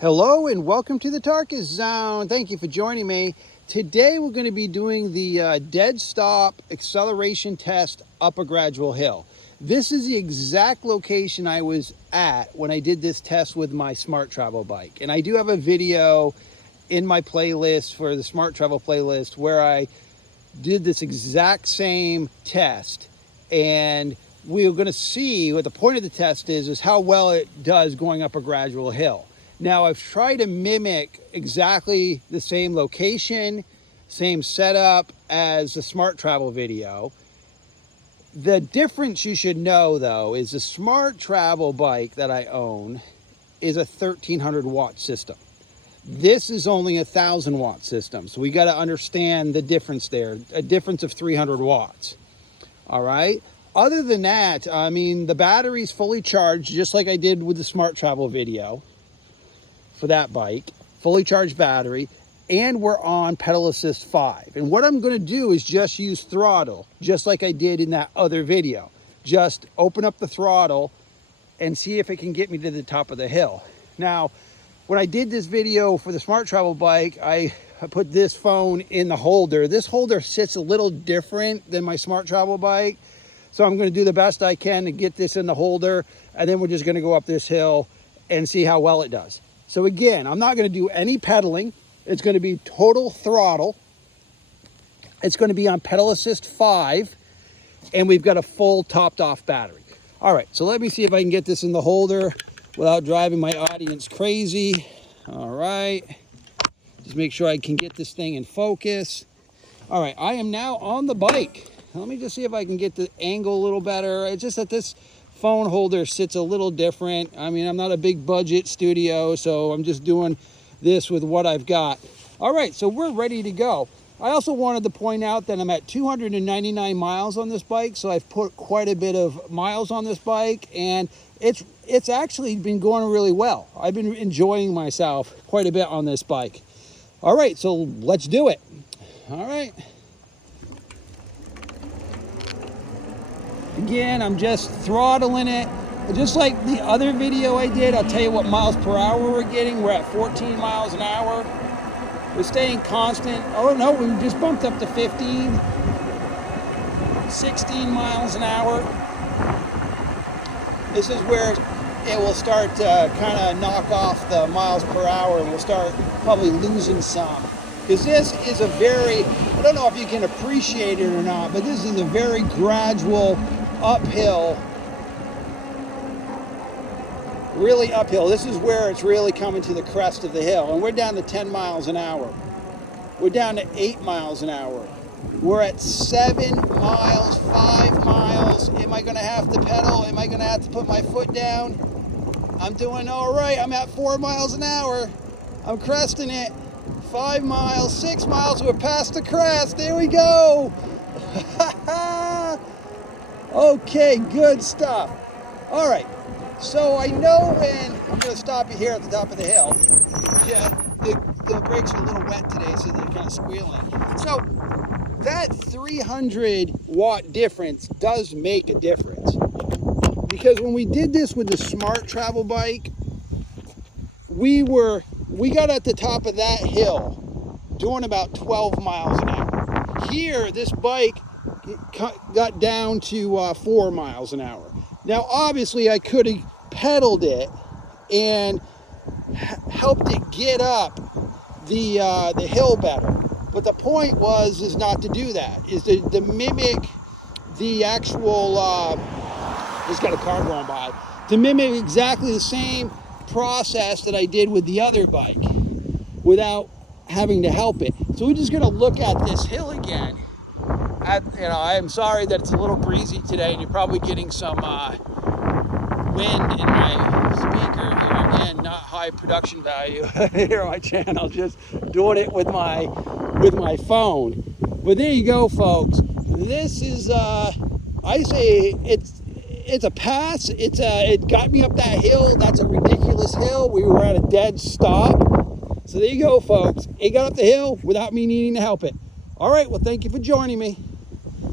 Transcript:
Hello and welcome to the Tarkus Zone. Thank you for joining me. Today we're going to be doing the dead stop acceleration test up a gradual hill. This is the exact location I was at when I did this test with my Smart Travel bike. And I do have a video in my playlist for the Smart Travel playlist where I did this exact same test. And we're going to see what the point of the test is how well it does going up a gradual hill. Now, I've tried to mimic exactly the same location, same setup as the Smart Travel video. The difference you should know, though, is the Smart Travel bike that I own is a 1300 watt system. This is only a 1000 watt system, so we got to understand the difference there, a difference of 300 watts. All right. Other than that, I mean, the battery's fully charged, just like I did with the Smart Travel video. For that bike, fully charged battery, and we're on pedal assist 5. And what I'm going to do is just use throttle, just like I did in that other video. Just open up the throttle and see if it can get me to the top of the hill. Now, when I did this video for the Smart Travel bike, I put this phone in the holder. This holder sits a little different than my Smart Travel bike, so I'm going to do the best I can to get this in the holder, and then we're just going to go up this hill and see how well it does. So again, I'm not going to do any pedaling. It's going to be total throttle. It's going to be on pedal assist 5, and we've got a full topped off battery. All right, so let me see if I can get this in the holder without driving my audience crazy. All right, just make sure I can get this thing in focus. All right, I am now on the bike. Let me just see if I can get the angle a little better. It's just that this phone holder sits a little different. I mean, I'm not a big budget studio, so I'm just doing this with what I've got. All right, so we're ready to go. I also wanted to point out that I'm at 299 miles on this bike, so I've put quite a bit of miles on this bike, and it's actually been going really well. I've been enjoying myself quite a bit on this bike. All right, so let's do it. All right. Again, I'm just throttling it. Just like the other video I did, I'll tell you what miles per hour we're getting. We're at 14 miles an hour. We're staying constant. Oh no, we just bumped up to 15, 16 miles an hour. This is where it will start to kind of knock off the miles per hour, and we'll start probably losing some. Because this is a very, I don't know if you can appreciate it or not, but this is a very gradual uphill, really uphill. This is where it's really coming to the crest of the hill, and we're down to 10 miles an hour. We're down to 8 miles an hour. We're at 7 miles, 5 miles. Am I going to have to pedal? Am I going to have to put my foot down? I'm doing all right. I'm at 4 miles an hour. I'm cresting it. 5 miles, 6 miles. We're past the crest. There we go. Okay, good stuff. All right, so I know when I'm going to stop you here at the top of the hill. Yeah, the brakes are a little wet today, so they're kind of squealing. So that 300 watt difference does make a difference, because when we did this with the Smart Travel bike, we got at the top of that hill doing about 12 miles an hour. Here, this bike got down to 4 miles an hour. Now, obviously, I could have pedaled it and helped it get up the hill better. But the point is not to do that. Is to mimic the actual. There's got a car going by. To mimic exactly the same process that I did with the other bike, without having to help it. So we're just going to look at this hill again. I'm sorry that it's a little breezy today, and you're probably getting some wind in my speaker here. Again, not high production value here on my channel, just doing it with my phone. But there you go, folks. This is I say it's a pass. It got me up that hill. That's a ridiculous hill. We were at a dead stop. So there you go, folks. It got up the hill without me needing to help it. All right, well, thank you for joining me.